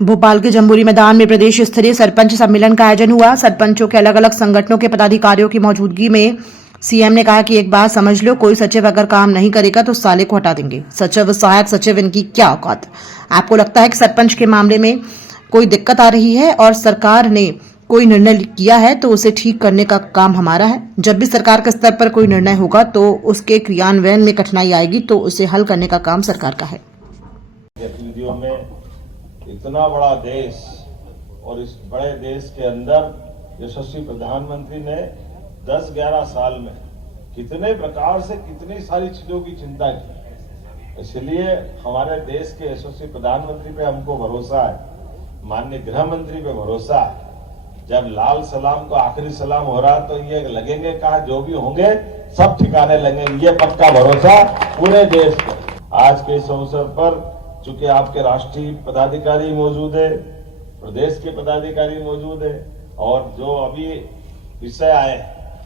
भोपाल के जम्बूरी मैदान में प्रदेश स्तरीय सरपंच सम्मेलन का आयोजन हुआ। सरपंचों के अलग अलग संगठनों के पदाधिकारियों की मौजूदगी में सीएम ने कहा कि एक बात समझ लो, कोई सचिव अगर काम नहीं करेगा तो साले को हटा देंगे। सचिव, सहायक सचिव, इनकी क्या औकात। आपको लगता है कि सरपंच के मामले में कोई दिक्कत आ रही है और सरकार ने कोई निर्णय किया है तो उसे ठीक करने का काम हमारा है। जब भी सरकार के स्तर पर कोई निर्णय होगा तो उसके क्रियान्वयन में कठिनाई आएगी तो उसे हल करने का काम सरकार का है। गतिविधियों में इतना बड़ा देश और इस बड़े देश के अंदर यशस्वी प्रधानमंत्री ने 10-11 साल में कितने प्रकार से कितनी सारी चीजों की चिंता की। इसलिए हमारे देश के यशस्वी प्रधानमंत्री पे हमको भरोसा है, माननीय गृह मंत्री पे भरोसा है। जब लाल सलाम को आखिरी सलाम हो रहा तो ये लगेंगे कहा जो भी होंगे सब ठिकाने लगेंगे, ये पक्का भरोसा पूरे देश को। आज के इस अवसर पर चूंकि आपके राष्ट्रीय पदाधिकारी मौजूद है, प्रदेश के पदाधिकारी मौजूद है और जो अभी विषय आए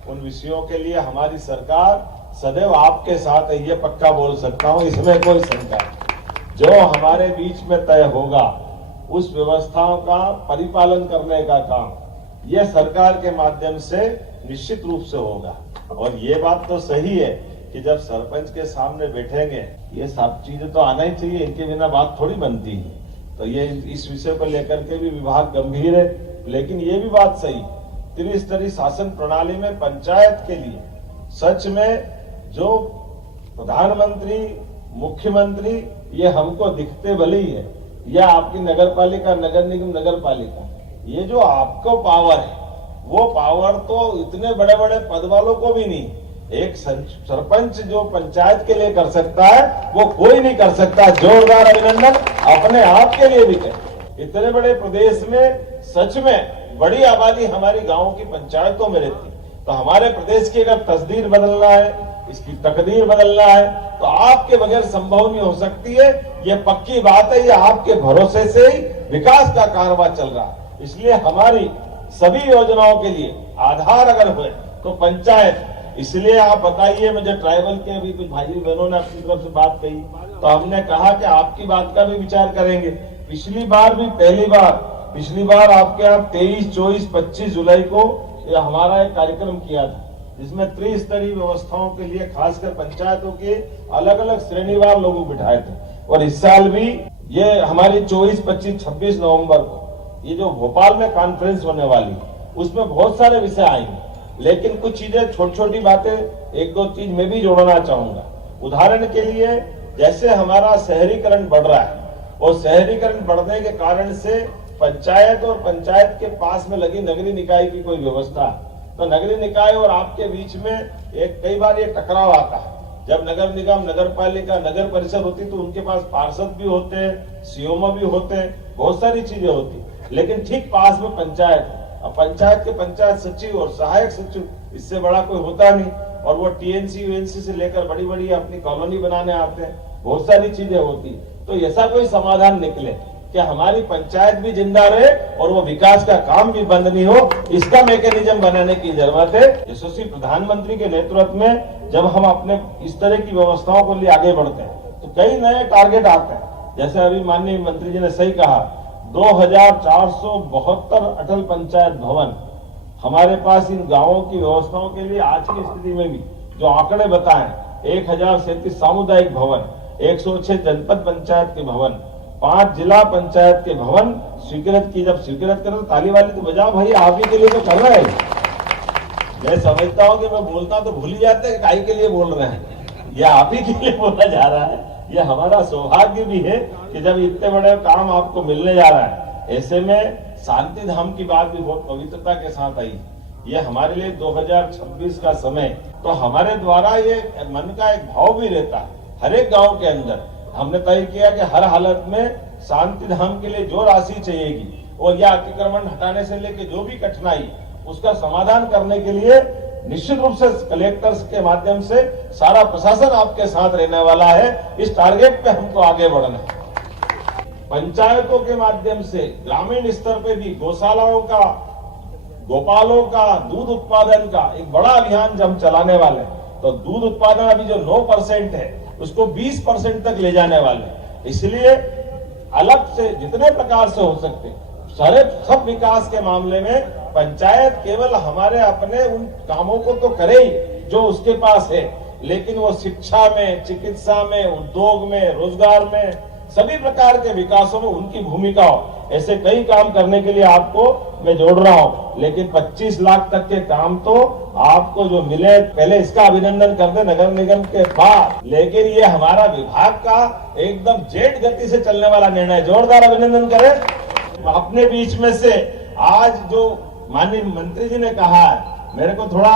उन विषयों के लिए हमारी सरकार सदैव आपके साथ है, ये पक्का बोल सकता हूं, इसमें कोई शंका नहीं। जो हमारे बीच में तय होगा उस व्यवस्थाओं का परिपालन करने का काम ये सरकार के माध्यम से निश्चित रूप से होगा। और ये बात तो सही है कि जब सरपंच के सामने बैठेंगे ये सब चीजें तो आना ही चाहिए, इनके बिना बात थोड़ी बनती है। तो ये इस विषय को लेकर के भी विभाग गंभीर है, लेकिन ये भी बात सही, त्रिस्तरीय शासन प्रणाली में पंचायत के लिए सच में जो प्रधानमंत्री, मुख्यमंत्री ये हमको दिखते भले ही है, या आपकी नगर पालिका, नगर निगम, नगर पालिका, ये जो आपको पावर है वो पावर तो इतने बड़े बड़े पद वालों को भी नहीं। एक सरपंच जो पंचायत के लिए कर सकता है वो कोई नहीं कर सकता। जोरदार अभिनंदन अपने आप के लिए भी करें। इतने बड़े प्रदेश में सच में बड़ी आबादी हमारी गांवों की पंचायतों में रहती, तो हमारे प्रदेश की अगर तस्दीर बदलना है, इसकी तकदीर बदलना है तो आपके बगैर संभव नहीं हो सकती है। ये पक्की बात है, ये आपके भरोसे से ही विकास का कारवां चल रहा है। इसलिए हमारी सभी योजनाओं के लिए आधार अगर हुए तो पंचायत। इसलिए आप बताइए, मुझे ट्राइबल के अभी कुछ भाई बहनों ने अपनी तरफ से बात कही तो हमने कहा कि आपकी बात का भी विचार करेंगे। पिछली बार भी पिछली बार आपके यहाँ 23, 24, 25 जुलाई को हमारा एक कार्यक्रम किया था जिसमें त्रिस्तरीय व्यवस्थाओं के लिए खासकर पंचायतों के अलग अलग श्रेणीवार लोगों बिठाए थे। और इस साल भी ये हमारी 24, 25, 26 नवंबर को ये जो भोपाल में कॉन्फ्रेंस होने वाली उसमें बहुत सारे विषय आएंगे, लेकिन कुछ चीजें छोटी छोटी बातें एक दो चीज मैं भी जोड़ना चाहूंगा। उदाहरण के लिए जैसे हमारा शहरीकरण बढ़ रहा है और शहरीकरण बढ़ने के कारण से पंचायत और पंचायत के पास में लगी नगरीय निकाय की कोई व्यवस्था है तो नगरीय निकाय और आपके बीच में एक कई बार ये टकराव आता है। जब नगर निगम, नगर पालिका, नगर परिषद होती तो उनके पास पार्षद भी होते हैं, सीओमो भी होते हैं, बहुत सारी चीजें होती, लेकिन ठीक पास में पंचायत है। अब पंचायत के पंचायत सचिव और सहायक सचिव, इससे बड़ा कोई होता नहीं। और वो टीएनसी यूएनसी से लेकर बड़ी बड़ी अपनी कॉलोनी बनाने आते हैं, बहुत सारी चीजें होती। तो ऐसा कोई समाधान निकले कि हमारी पंचायत भी जिंदा रहे और वो विकास का काम भी बंद नहीं हो, इसका मैकेनिज्म बनाने की जरूरत है। यशस्वी प्रधानमंत्री के नेतृत्व में जब हम अपने इस तरह की व्यवस्थाओं को लिए आगे बढ़ते हैं तो कई नए टारगेट आते हैं। जैसे अभी माननीय मंत्री जी ने सही कहा, 2472 अटल पंचायत भवन हमारे पास इन गांवों की व्यवस्थाओं के लिए आज की स्थिति में भी जो आंकड़े बताएं, 1037 सामुदायिक भवन, 106 जनपद पंचायत के भवन, 5 जिला पंचायत के भवन स्वीकृत की। जब स्वीकृत करो तो ताली वाली तो बजाओ भाई, आप ही के लिए तो कर रहे हैं। मैं समझता हूं कि मैं बोलता तो भूल ही जाते हैं काहे के लिए बोल रहे हैं, यह आप ही के लिए बोला जा रहा है। यह हमारा सौभाग्य भी है कि जब इतने बड़े काम आपको मिलने जा रहा है, ऐसे में शांति धाम की बात भी बहुत पवित्रता के साथ आई। ये हमारे लिए 2026 का समय, तो हमारे द्वारा ये मन का एक भाव भी रहता है हर एक गांव के अंदर। हमने तय किया कि हर हालत में शांति धाम के लिए जो राशि चाहिएगी और यह अतिक्रमण हटाने से लेकर जो भी कठिनाई उसका समाधान करने के लिए निश्चित रूप से कलेक्टर्स के माध्यम से सारा प्रशासन आपके साथ रहने वाला है। इस टारगेट पे हमको आगे बढ़ना है। पंचायतों के माध्यम से ग्रामीण स्तर पे भी गौशालाओं का, गोपालों का, दूध उत्पादन का एक बड़ा अभियान जब हम चलाने वाले हैं तो दूध उत्पादन अभी जो 9% है उसको 20% तक ले जाने वाले। इसलिए अलग से जितने प्रकार से हो सकते सारे सब विकास के मामले में पंचायत केवल हमारे अपने उन कामों को तो करे ही जो उसके पास है, लेकिन वो शिक्षा में, चिकित्सा में, उद्योग में, रोजगार में, सभी प्रकार के विकासों में उनकी भूमिका हो। ऐसे कई काम करने के लिए आपको मैं जोड़ रहा हूं, लेकिन 25 लाख तक के काम तो आपको जो मिले, पहले इसका अभिनंदन कर दे नगर निगम के बाद, लेकिन ये हमारा विभाग का एकदम जेट गति से चलने वाला निर्णय, जोरदार अभिनंदन करें। अपने बीच में से आज जो माननीय मंत्री जी ने कहा है, मेरे को थोड़ा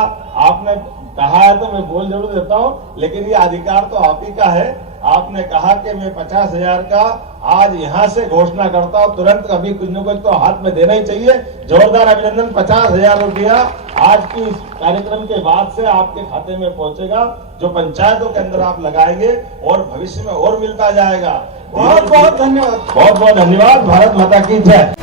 आपने कहा है तो मैं बोल जरूर देता हूं, लेकिन ये अधिकार तो आप ही का है। आपने कहा कि मैं 50,000 का आज यहां से घोषणा करता हूं, तुरंत कभी कुछ न कुछ तो हाथ में देना ही चाहिए। जोरदार अभिनंदन। 50,000 रुपया आज की इस कार्यक्रम के बाद से आपके खाते में पहुंचेगा, जो पंचायतों के अंदर आप लगाएंगे और भविष्य में और मिलता जाएगा। बहुत बहुत धन्यवाद। बहुत बहुत धन्यवाद। भारत माता की जय।